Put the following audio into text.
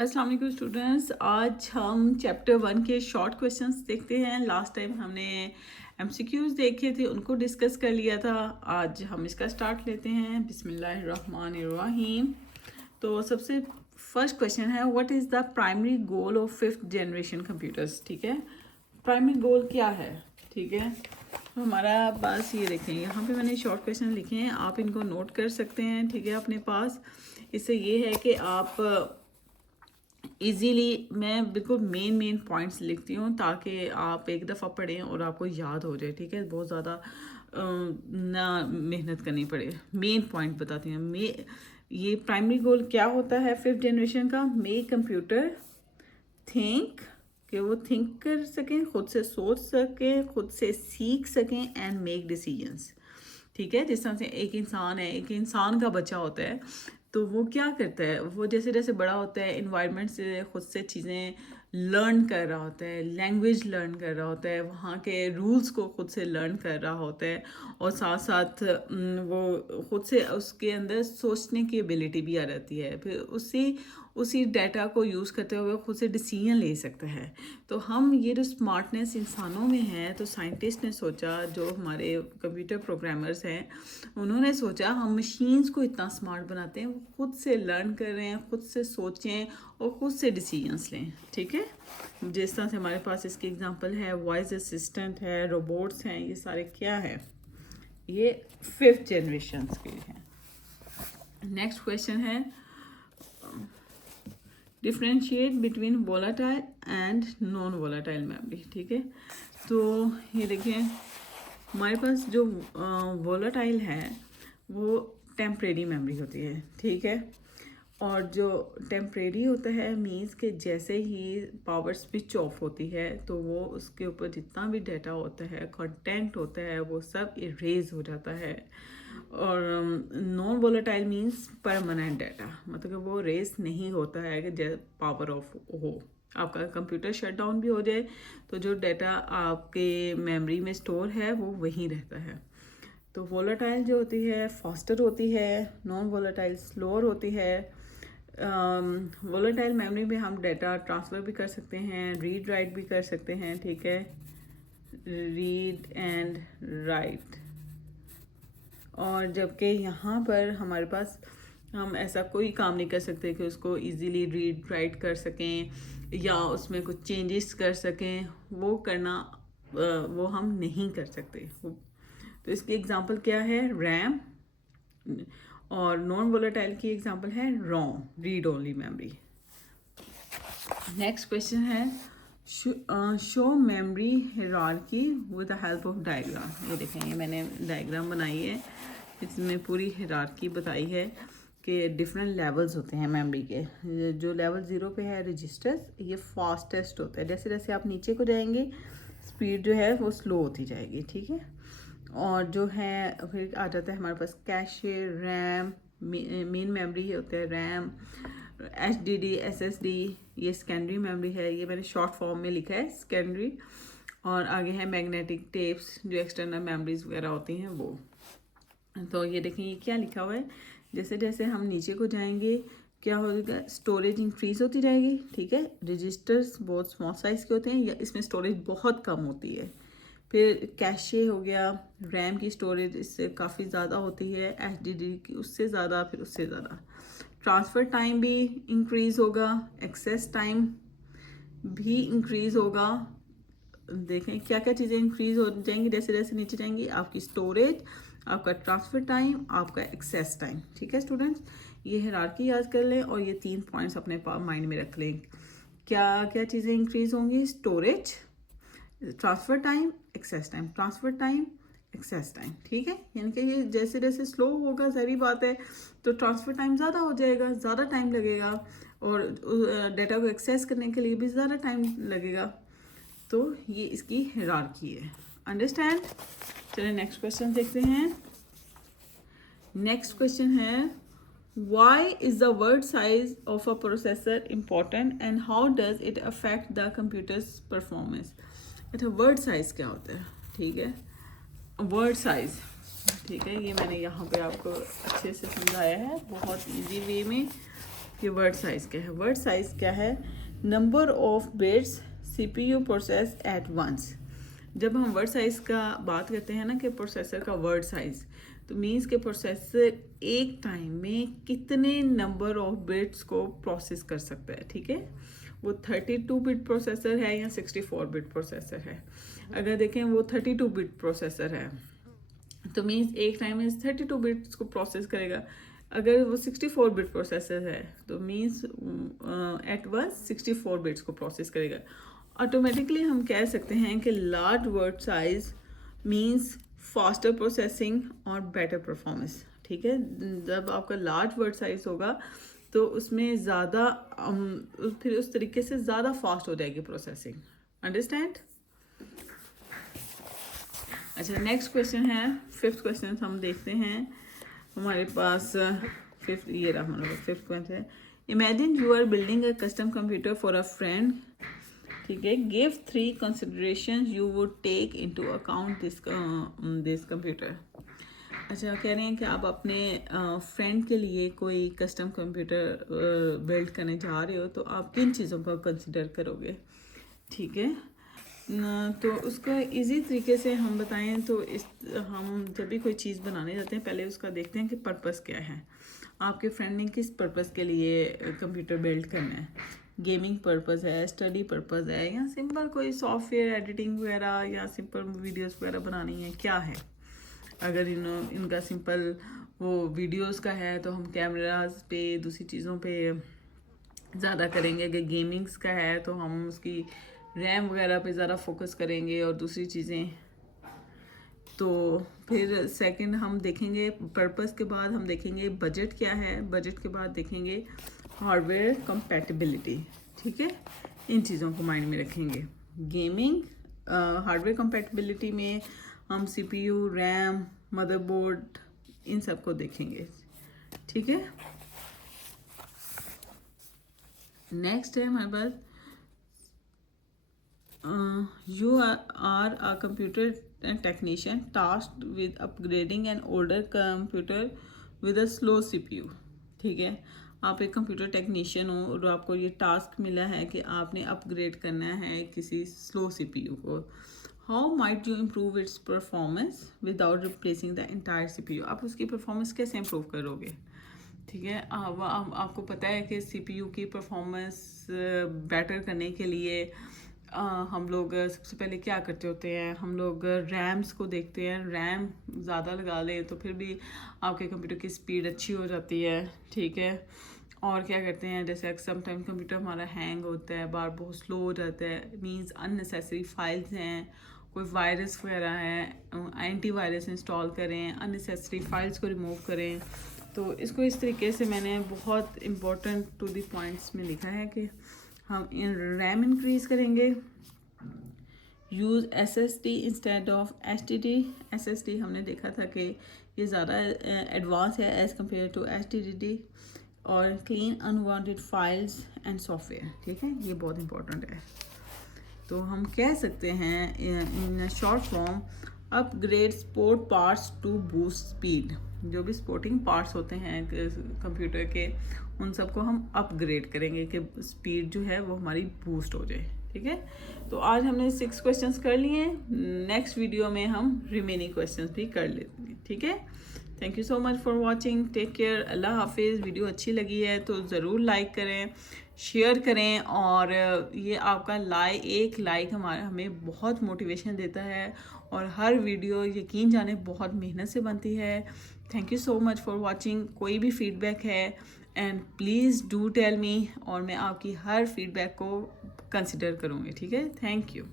अस्सलाम वालेकुम स्टूडेंट्स। आज हम चैप्टर 1 के शॉर्ट क्वेश्चंस देखते हैं। लास्ट टाइम हमने एमसीक्यूज देखे थे, उनको डिस्कस कर लिया था। आज हम इसका स्टार्ट लेते हैं। बिस्मिल्लाहिर्रहमानिर्रहीम। तो सबसे फर्स्ट क्वेश्चन है, what is the primary goal of fifth generation computers. ठीक है, प्राइमरी गोल क्या है। ठीक है, तो हमारा पास ये देखें, यहाँ पे मैंने शॉर्ट क्वेश्चन लिखे हैं, आप इनको नोट कर सकते हैं। ठीक है, अपने पास। इससे ये है कि आप इजीली, मैं बिल्कुल मेन पॉइंट्स लिखती हूँ ताकि आप एक दफ़ा पढ़ें और आपको याद हो जाए। ठीक है, बहुत ज़्यादा ना मेहनत करनी पड़े। मेन पॉइंट बताती हूँ। ये प्राइमरी गोल क्या होता है फिफ्थ जनरेशन का। मेक कंप्यूटर थिंक, कि वो थिंक कर सकें, खुद से सोच सकें, खुद से सीख सकें एंड मेक डिसीजंस। ठीक है, जिस तरह से एक इंसान है, एक इंसान का बच्चा होता है, तो वो क्या करता है, वो जैसे जैसे बड़ा होता है इन्वायरमेंट से खुद से चीज़ें लर्न कर रहा होता है, लैंग्वेज लर्न कर रहा होता है, वहाँ के रूल्स को खुद से लर्न कर रहा होता है, और साथ साथ वो खुद से उसके अंदर सोचने की एबिलिटी भी आ जाती है। फिर उसी डाटा को यूज़ करते हुए खुद से डिसीजन ले सकता है। तो हम ये जो स्मार्टनेस इंसानों में है, तो साइंटिस्ट ने सोचा, जो हमारे कंप्यूटर प्रोग्रामर्स हैं, उन्होंने सोचा हम मशीन्स को इतना स्मार्ट बनाते हैं, वो खुद से लर्न कर रहे हैं, खुद से सोचें और खुद से डिसीजंस लें। ठीक है, जिस तरह से हमारे पास इसकी एग्जांपल है, वॉइस असिस्टेंट है, रोबोट्स हैं, ये सारे क्या है, ये फिफ्थ जनरेशन के हैं। नेक्स्ट क्वेश्चन है, differentiate between volatile and non volatile memory. ठीक है, तो ये देखिए, हमारे पास जो वोलाटाइल है वो टेम्परेरी मेमोरी होती है। ठीक है, और जो टेम्परेरी होता है मीन्स कि जैसे ही पावर स्विच ऑफ होती है तो वो उसके ऊपर जितना भी डाटा होता है, कंटेंट होता है, वो सब इरेज हो जाता है। और non volatile means permanent data, मतलब कि वो रेस नहीं होता है कि जब पावर ऑफ हो, आपका कंप्यूटर शट डाउन भी हो जाए तो जो डाटा आपके मेमोरी में स्टोर है वो वहीं रहता है। तो वोलेटाइल जो होती है फास्टर होती है, नॉन वोलेटाइल स्लोअर होती है। वोलेटाइल मेमोरी में हम डाटा ट्रांसफ़र भी कर सकते हैं, रीड राइट भी कर सकते हैं। ठीक है, रीड एंड राइट। और जबकि यहाँ पर हमारे पास हम ऐसा कोई काम नहीं कर सकते कि उसको इजीली रीड राइट कर सकें या उसमें कुछ चेंजेस कर सकें, वो करना वो हम नहीं कर सकते। तो इसकी एग्जांपल क्या है, रैम। और नॉन वोलेटाइल की एग्जांपल है ROM, read only memory. Next question है, show memory hierarchy with the help of diagram. ये देखें, ये मैंने डायग्राम बनाई है, इसमें पूरी हायरार्की बताई है कि डिफरेंट लेवल्स होते हैं मेमोरी के। जो लेवल 0 पे है रजिस्टर्स, ये फास्टेस्ट होता है। जैसे जैसे आप नीचे को जाएंगे स्पीड जो है वो स्लो होती जाएगी। ठीक है, और जो है फिर आ जाता है हमारे पास कैशे, रैम, मेन मेमोरी होता है रैम, HDD, SSD, ये सेकेंडरी मेमोरी है, ये मैंने शॉर्ट फॉर्म में लिखा है सेकेंडरी। और आगे है मैग्नेटिक टेप्स, जो एक्सटर्नल मेमोरीज वगैरह होती हैं वो। तो ये देखें, ये क्या लिखा हुआ है, जैसे जैसे हम नीचे को जाएंगे क्या होगा, स्टोरेज इंक्रीज होती जाएगी। ठीक है, रजिस्टर्स बहुत स्मॉल साइज़ के होते हैं, या इसमें स्टोरेज बहुत कम होती है। फिर कैशे हो गया, रैम की स्टोरेज इससे काफ़ी ज़्यादा होती है, HDD की उससे ज़्यादा, फिर उससे ज़्यादा। ट्रांसफ़र टाइम भी इंक्रीज़ होगा, एक्सेस टाइम भी इंक्रीज़ होगा। देखें क्या क्या चीज़ें इंक्रीज़ हो जाएंगी जैसे जैसे नीचे जाएंगी, आपकी स्टोरेज, आपका ट्रांसफ़र टाइम, आपका एक्सेस टाइम। ठीक है स्टूडेंट्स, ये हायरार्की याद कर लें और ये 3 पॉइंट्स अपने माइंड में रख लें। क्या क्या चीज़ें इंक्रीज़ होंगी, storage, transfer time, access time, transfer time, access time. ठीक है, यानी कि ये जैसे जैसे स्लो होगा, सारी बात है, तो ट्रांसफ़र टाइम ज़्यादा हो जाएगा, ज़्यादा टाइम लगेगा, और डाटा को एक्सेस करने के लिए भी ज़्यादा टाइम लगेगा। तो ये इसकी हायरार्की है। अंडरस्टैंड। चलिए नेक्स्ट क्वेश्चन देखते हैं। नेक्स्ट क्वेश्चन है, why is the word size of a processor important and how does it affect the computer's performance। अच्छा, वर्ड साइज क्या होता है। ठीक है, वर्ड साइज, ठीक है, ये मैंने यहाँ पे आपको अच्छे से समझाया है बहुत इजी वे में। ये वर्ड साइज क्या है? वर्ड साइज क्या है? Number of bits CPU process at once. जब हम वर्ड साइज का बात करते हैं ना कि प्रोसेसर का वर्ड साइज, तो मीन्स के प्रोसेसर एक टाइम में कितने नंबर ऑफ बिट्स को प्रोसेस कर सकता है। ठीक है, वो 32 बिट प्रोसेसर है या 64 बिट प्रोसेसर है। अगर देखें वो 32 बिट प्रोसेसर है तो मीन्स एक टाइम में 32 बिट्स को प्रोसेस करेगा। अगर वो 64 बिट प्रोसेसर है तो मीन्स एट वंस 64 बिट्स को प्रोसेस करेगा। ऑटोमेटिकली हम कह सकते हैं कि large word size means faster processing और बेटर परफॉर्मेंस। ठीक है, जब आपका लार्ज वर्ड साइज होगा तो उसमें ज़्यादा फिर उस तरीके से ज़्यादा फास्ट हो जाएगी प्रोसेसिंग। अंडरस्टैंड? अच्छा, नेक्स्ट क्वेश्चन है, 5th क्वेश्चन हम देखते हैं। हमारे पास 5th ये रहा हमारा 5th क्वेश्चन है। Imagine you are building a custom computer for a friend. ठीक है, give 3 consideration you would take into account this computer. अच्छा, कह रहे हैं कि आप अपने फ्रेंड के लिए कोई कस्टम कंप्यूटर बिल्ड करने जा रहे हो तो आप किन चीज़ों को कंसिडर करोगे? ठीक है, तो उसका इजी तरीके से हम बताएं तो हम जब भी कोई चीज़ बनाने जाते हैं पहले उसका देखते हैं कि पर्पस क्या है। आपके फ्रेंड ने किस पर्पस के लिए कंप्यूटर बिल्ड करना है? गेमिंग पर्पस है, स्टडी पर्पस है, या सिंपल कोई सॉफ्टवेयर एडिटिंग वगैरह या सिंपल वीडियोस वगैरह बनानी है, क्या है? अगर इनका सिंपल वो वीडियोस का है तो हम कैमराज पे दूसरी चीज़ों पे ज़्यादा करेंगे। अगर गेमिंग्स का है तो हम उसकी रैम वगैरह पे ज़्यादा फोकस करेंगे और दूसरी चीज़ें। तो फिर सेकंड हम देखेंगे पर्पस के बाद हम देखेंगे बजट क्या है, बजट के बाद देखेंगे हार्डवेयर कंपैटिबिलिटी। ठीक है, इन चीज़ों को माइंड में रखेंगे। गेमिंग हार्डवेयर कंपैटिबिलिटी में हम CPU, रैम, मदरबोर्ड इन सब को देखेंगे। ठीक है, नेक्स्ट है हमारे पास you are a computer technician tasked with upgrading an older computer with a slow CPU। ठीक है, आप एक कंप्यूटर टेक्नीशियन हो और आपको ये टास्क मिला है कि आपने अपग्रेड करना है किसी स्लो CPU को। How might you improve it's performance without replacing the entire CPU? आप उसकी परफॉर्मेंस कैसे इम्प्रूव करोगे? ठीक है, आपको पता है कि CPU की परफॉर्मेंस बेटर करने के लिए हम लोग सबसे पहले क्या करते होते हैं, हम लोग रैम्स को देखते हैं। रैम ज़्यादा लगा लें तो फिर भी आपके कंप्यूटर की स्पीड अच्छी हो जाती है। ठीक है, और क्या करते हैं, जैसे समटाइम कंप्यूटर हमारा हैंग होता है, बार बहुत स्लो हो जाता है, मींस अननेसेसरी फाइल्स हैं, कोई वायरस वगैरह है, एंटीवायरस इंस्टॉल करें, अननेसेसरी फाइल्स को रिमूव करें। तो इसको इस तरीके से मैंने बहुत इम्पोर्टेंट टू द पॉइंट्स में लिखा है कि हम रैम इंक्रीज करेंगे, use SSD instead of HDD। SSD हमने देखा था कि ये ज़्यादा एडवांस है एज़ कम्पेयर टू HDD। और clean unwanted files and software. ठीक है, ये बहुत इंपॉर्टेंट है। तो हम कह सकते हैं in short form upgrade support parts to boost speed. जो भी सपोर्टिंग पार्ट्स होते हैं कंप्यूटर के उन सबको हम अपग्रेड करेंगे कि स्पीड जो है वो हमारी बूस्ट हो जाए। ठीक है, तो आज हमने 6 क्वेश्चंस कर लिए। नेक्स्ट वीडियो में हम रिमेनिंग क्वेश्चंस भी कर लेंगे। ठीक है, thank you so much for watching, take care, अल्लाह हाफिज़। वीडियो अच्छी लगी है तो ज़रूर लाइक करें, शेयर करें, और ये आपका एक लाइक हमें बहुत मोटिवेशन देता है, और हर वीडियो यकीन जाने बहुत मेहनत से बनती है। Thank you so much for watching. कोई भी फीडबैक है and please do tell me, और मैं आपकी हर फीडबैक को कंसिडर करूँगी। ठीक है, थैंक यू।